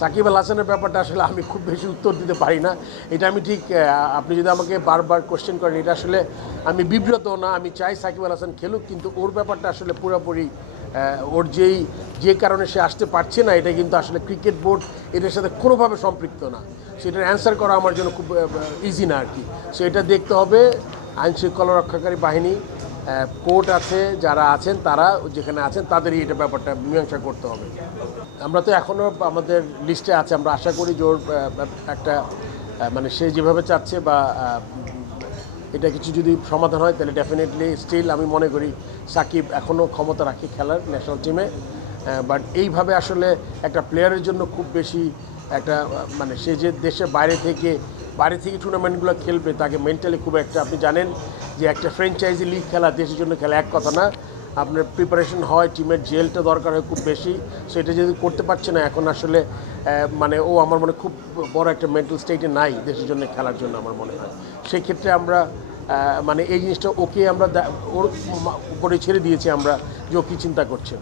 সাকিব আল হাসানের ব্যাপারটা আসলে আমি খুব বেশি উত্তর দিতে পারি না। এটা আমি ঠিক আপনি যদি আমাকে বারবার কোশ্চেন করেন, এটা আসলে আমি বিব্রত না। আমি চাই সাকিব আল হাসান খেলুক, কিন্তু ওর ব্যাপারটা আসলে পুরোপুরি ওর যে কারণে সে আসতে পারছে না, এটা কিন্তু আসলে ক্রিকেট বোর্ড এটার সাথে কোনোভাবে সম্পৃক্ত না। সেটার অ্যান্সার করা আমার জন্য খুব ইজি না আর কি। সো এটা দেখতে হবে আইনশৃঙ্খলা রক্ষাকারী বাহিনী, কোর্ট আছে, যারা আছেন তারা যেখানে আছেন তাদেরই এটা ব্যাপারটা মীমাংসা করতে হবে। আমরা তো এখনও আমাদের লিস্টে আছে, আমরা আশা করি যে ওর একটা মানে সে যেভাবে চাচ্ছে বা এটা কিছু যদি সমাধান হয় তাহলে ডেফিনেটলি স্টিল আমি মনে করি সাকিব এখনও ক্ষমতা রাখে খেলার ন্যাশনাল টিমে। বাট এইভাবে আসলে একটা প্লেয়ারের জন্য খুব বেশি একটা মানে সে যে দেশের বাইরে থেকে টুর্নামেন্টগুলো খেলবে, তাকে মেন্টালি খুব একটা, আপনি জানেন যে একটা ফ্র্যাঞ্চাইজি লিগ খেলা, দেশের জন্য খেলা এক কথা না, আপনার প্রিপারেশন হয়, টিমের জেলটা দরকার হয় খুব বেশি। সেটা যদি করতে পারছে না এখন আসলে মানে ও আমার মনে খুব বড় একটা মেন্টাল স্টেটে নাই দেশের জন্য খেলার জন্য আমার মনে হয়। সেই ক্ষেত্রে আমরা মানে এই জিনিসটা ওকে আমরা ওর উপরে ছেড়ে দিয়েছি আমরা যে ও কী চিন্তা করছে।